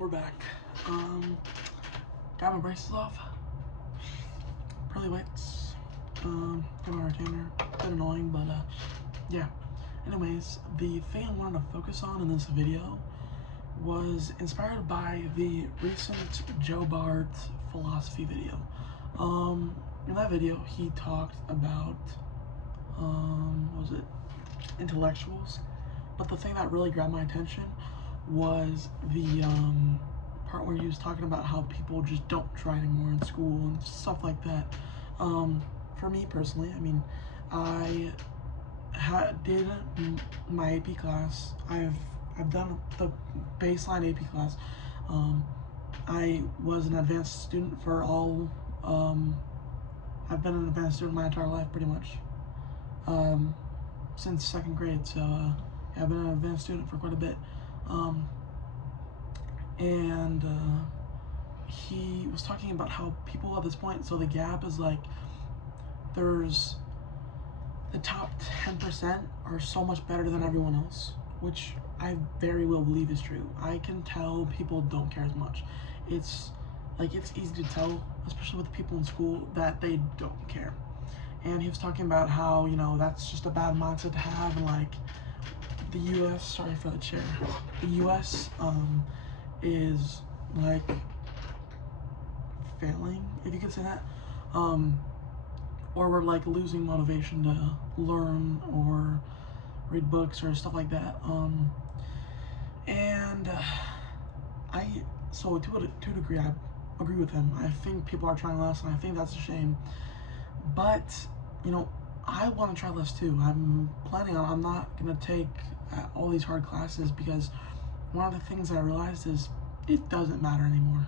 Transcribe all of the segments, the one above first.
We're back. Got my braces off. Pearly whites. Got my retainer. Bit annoying, but yeah. Anyways, the thing I wanted to focus on in this video was inspired by the recent Bart philosophy video. In that video, he talked about what was it? Intellectuals. But the thing that really grabbed my attention was the part where he was talking about how people just don't try anymore in school and stuff like that. For me personally, I mean, I did my AP class. I've done the baseline AP class. I was an advanced student for all. I've been an advanced student my entire life, pretty much, since second grade. So I've been an advanced student for quite a bit. He was talking about how people at this point, so the gap is like, there's the top 10% are so much better than everyone else, which I very well believe is true. I can tell people don't care as much. It's easy to tell, especially with the people in school, that they don't care. And he was talking about how, you know, that's just a bad mindset to have, and like the US, sorry for the chair, the US is like failing, if you could say that, or we're like losing motivation to learn or read books or stuff like that. So to a degree, I agree with him. I think people are trying less, and I think that's a shame. But you know, I want to try less too. I'm not gonna take all these hard classes, because one of the things I realized is it doesn't matter anymore.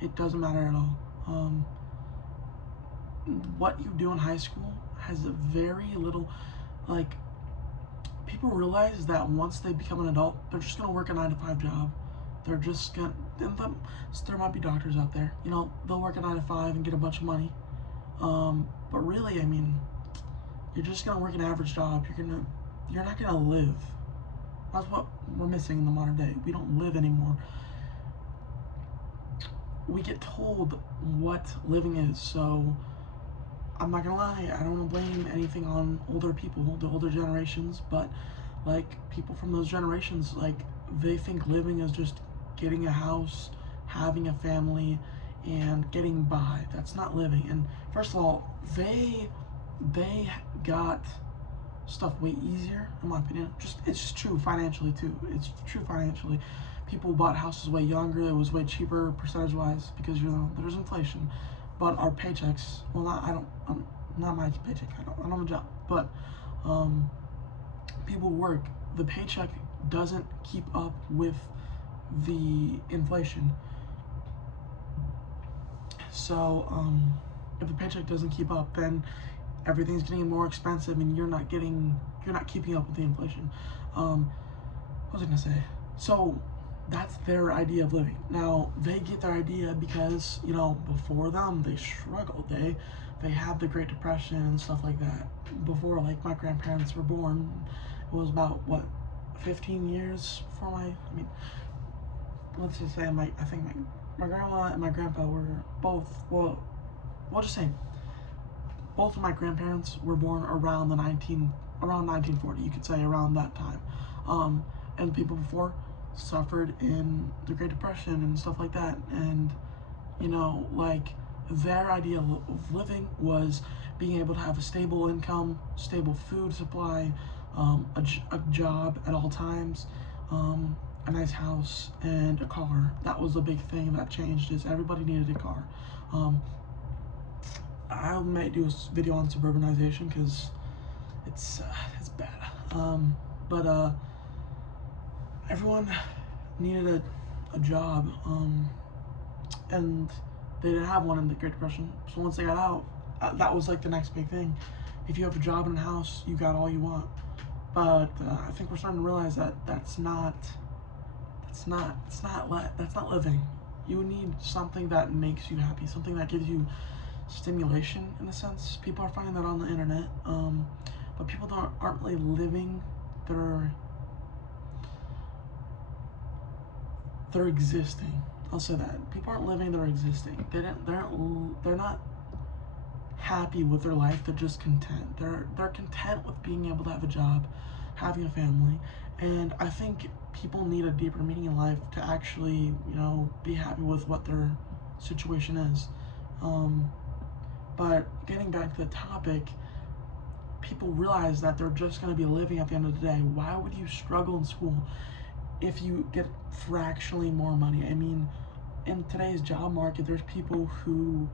It doesn't matter at all. What you do in high school has a very little, like, people realize that once they become an adult, they're just gonna work a 9-to-5 job. They're just gonna, there might be doctors out there, you know, they'll work a 9-to-5 and get a bunch of money. But really, I mean, you're just gonna work an average job. You're not gonna live. That's what we're missing in the modern day. We don't live anymore. We get told what living is. So I'm not gonna lie, I don't want to blame anything on older people, the older generations, but like people from those generations, like they think living is just getting a house, having a family, and getting by. That's not living. And first of all, they got stuff way easier, in my opinion. It's just true financially too. It's true financially. People bought houses way younger. It was way cheaper percentage wise, because, you know, there's inflation. But our paychecks, well, not my paycheck. I don't have a job, but people work. The paycheck doesn't keep up with the inflation. So if the paycheck doesn't keep up, then everything's getting more expensive, and you're not keeping up with the inflation. What was I gonna say? So that's their idea of living. Now they get their idea because, you know, before them they struggled. They had the Great Depression and stuff like that. Before, like, my grandparents were born, it was about what, 15 years before let's just say I think my grandma and my grandpa were both, well, we'll just say both of my grandparents were born around 1940, you could say, around that time. And people before suffered in the Great Depression and stuff like that. And, you know, like, their idea of living was being able to have a stable income, stable food supply, a job at all times, a nice house, and a car. That was the big thing that changed, is everybody needed a car. I might do a video on suburbanization, because it's bad. But everyone needed a job, and they didn't have one in the Great Depression. So once they got out, that was like the next big thing. If you have a job and a house, you got all you want. But I think we're starting to realize that that's not living. You need something that makes you happy, something that gives you stimulation, in a sense. People are finding that on the internet, but people aren't really living their they're existing. I'll say that people aren't living; they're existing. They're not happy with their life. They're just content. They're content with being able to have a job, having a family, and I think people need a deeper meaning in life to actually, be happy with what their situation is. Um, but getting back to the topic, people realize that they're just going to be living at the end of the day. Why would you struggle in school if you get fractionally more money? I mean, in today's job market, there's people who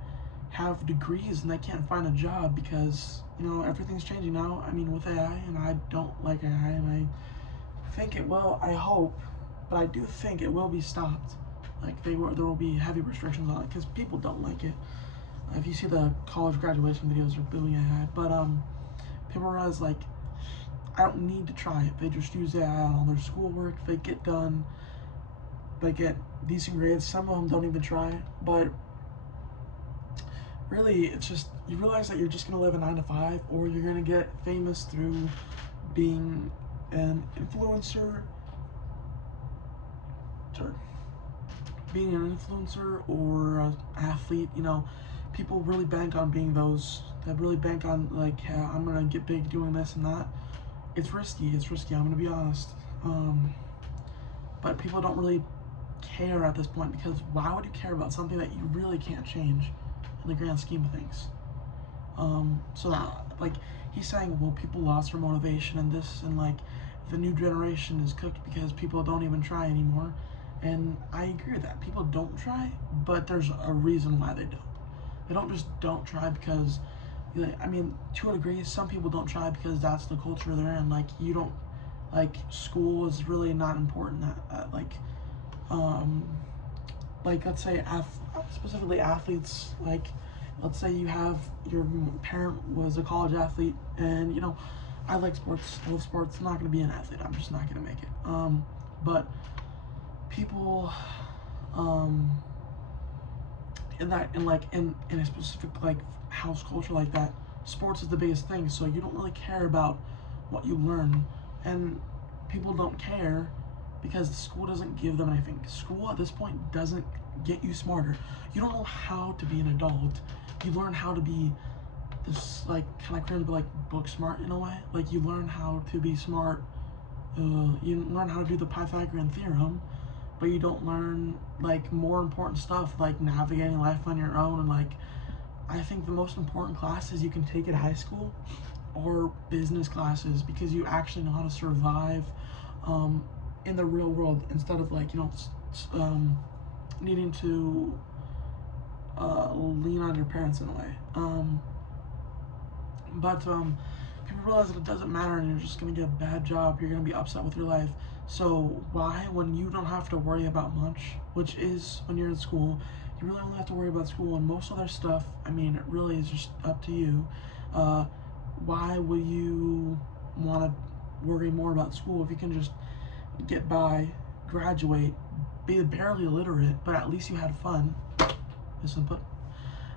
have degrees and they can't find a job because everything's changing now. I mean, with AI, and I don't like AI, and I think it will. I hope, but I do think it will be stopped. Like there will be heavy restrictions on it because people don't like it. If you see the college graduation videos, they're booing AI, but people realize like I don't need to try it. They just use AI on their schoolwork. They get done. They get decent grades. Some of them don't even try, but really, it's just you realize that you're just gonna live a 9 to 5, or you're gonna get famous through being an influencer. Sorry, being an influencer or an athlete. People really bank on being those. That really bank on like, yeah, I'm gonna get big doing this and that. It's risky. It's risky. I'm gonna be honest. But people don't really care at this point because why would you care about something that you really can't change in the grand scheme of things? So now, like he's saying, well, people lost their motivation and this, and like the new generation is cooked because people don't even try anymore. And I agree with that. People don't try, but there's a reason why they don't. They don't just don't try because, I mean, to a degree, some people don't try because that's the culture they're in. Like you don't, like school is really not important. Um, like let's say specifically athletes, like let's say you have your parent was a college athlete, and I like sports, I love sports. I'm not going to be an athlete, I'm just not going to make it. But people in a specific like house culture like that, sports is the biggest thing, so you don't really care about what you learn, and people don't care because the school doesn't give them anything. School at this point doesn't get you smarter. You don't know how to be an adult. You learn how to be this like kind of cringe, but like book smart in a way. Like you learn how to be smart. You learn how to do the Pythagorean theorem, but you don't learn like more important stuff like navigating life on your own. And like I think the most important classes you can take at high school are business classes because you actually know how to survive in the real world instead of like needing to lean on your parents in a way. But people realize that it doesn't matter and you're just going to get a bad job. You're going to be upset with your life. So why, when you don't have to worry about much, which is when you're in school, you really only have to worry about school and most other stuff, I mean, it really is just up to you. Why would you want to worry more about school if you can just get by, graduate, be barely illiterate, but at least you had fun? But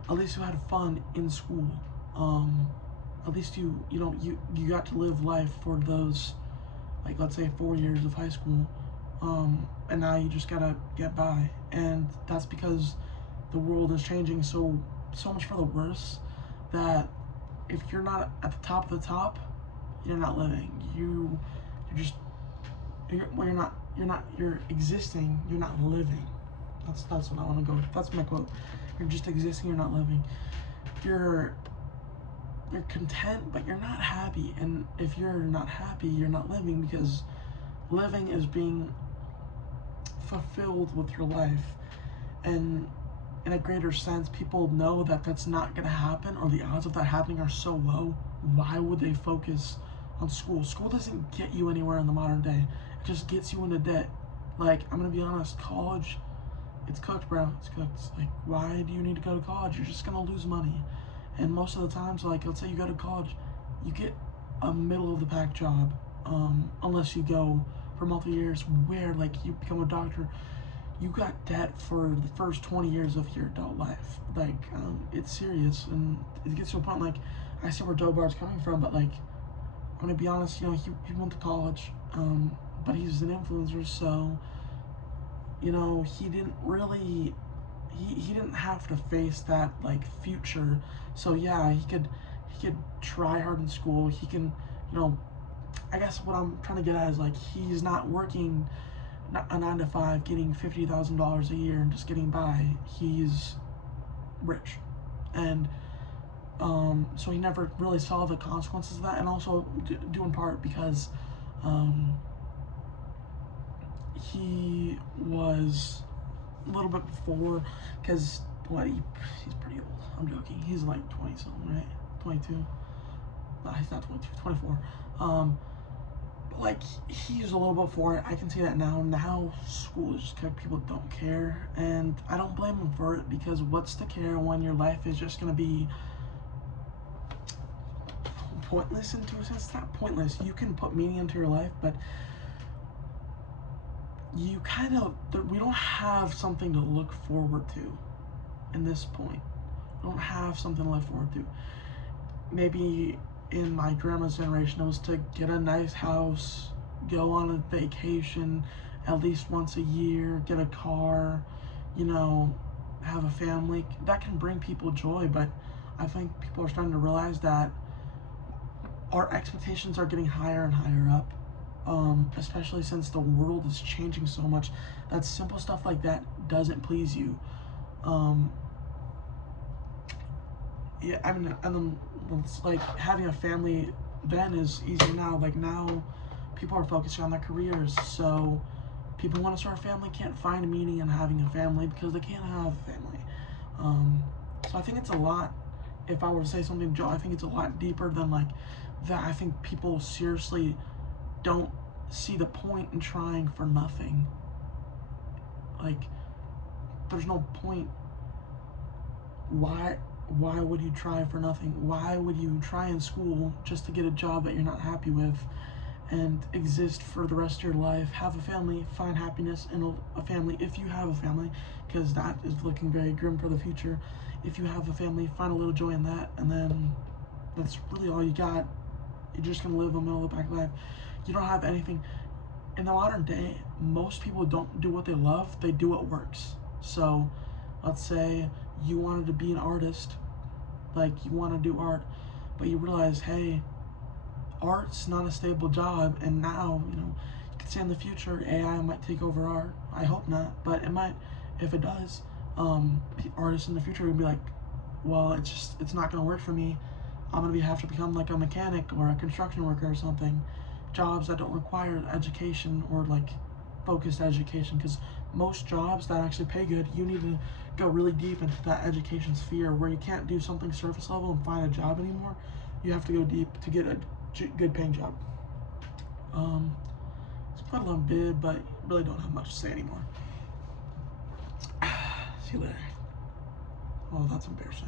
at least you had fun in school. At least you got to live life for those, like let's say 4 years of high school, and now you just gotta get by, and that's because the world is changing so much for the worse that if you're not at the top of the top, you're not living. You're existing. You're not living. That's what I want to go with. That's my quote. You're just existing. You're not living. You're content, but you're not happy. And if you're not happy, you're not living, because living is being fulfilled with your life. And in a greater sense, people know that that's not going to happen, or the odds of that happening are so low. Why would they focus on school? School doesn't get you anywhere in the modern day. It just gets you into debt. Like, I'm going to be honest, college, it's cooked, bro. It's cooked. Like, why do you need to go to college? You're just going to lose money. And most of the times, like, let's say you go to college, you get a middle of the pack job, unless you go for multiple years where, like, you become a doctor. You got debt for the first 20 years of your adult life. Like, it's serious, and it gets to a point, like, I see where Bart's coming from, but, like, I'm gonna be honest, he went to college, but he's an influencer, so, you know, he didn't really, he didn't have to face that like future. So yeah, he could try hard in school. He can, you know, I guess what I'm trying to get at is like he's not working a 9 to 5, getting $50,000 a year and just getting by. He's rich, and so he never really saw the consequences of that, and also due in part because he was a little bit before, because what he's pretty old. I'm joking. He's like 20 something, right? 22. No, he's not 22. 24. But like he's a little bit before it. I can see that now. Now school is just because people don't care, and I don't blame them for it, because what's to care when your life is just gonna be pointless into a sense? It's not pointless. You can put meaning into your life, but you kind of, we don't have something to look forward to in this point. We don't have something to look forward to. Maybe in my grandma's generation, it was to get a nice house, go on a vacation at least once a year, get a car, you know, have a family. That can bring people joy, but I think people are starting to realize that our expectations are getting higher and higher up, especially since the world is changing so much that simple stuff like that doesn't please you. Yeah, I mean, and then it's like having a family then is easier now. Like now, people are focusing on their careers, so people who want to start a family can't find meaning in having a family because they can't have a family. So I think it's a lot. If I were to say something, Joe, I think it's a lot deeper than like that. I think people seriously don't see the point in trying for nothing. Like, there's no point. Why would you try for nothing? Why would you try in school just to get a job that you're not happy with and exist for the rest of your life, have a family, find happiness in a family if you have a family, because that is looking very grim for the future. If you have a family, find a little joy in that, and then that's really all you got. You're just gonna live a middle of the pack life. You don't have anything. In the modern day, most people don't do what they love, they do what works. So let's say you wanted to be an artist, like you want to do art, but you realize, hey, art's not a stable job, and now, you know, you could say in the future AI might take over art. I hope not, but it might. If it does, artists in the future would be like, well, it's not gonna work for me. I'm gonna have to become like a mechanic or a construction worker or something, jobs that don't require education or like focused education, because most jobs that actually pay good, you need to go really deep into that education sphere where you can't do something surface level and find a job anymore. You have to go deep to get a good paying job. It's quite a long bid, but really don't have much to say anymore. See you later. Oh, that's embarrassing.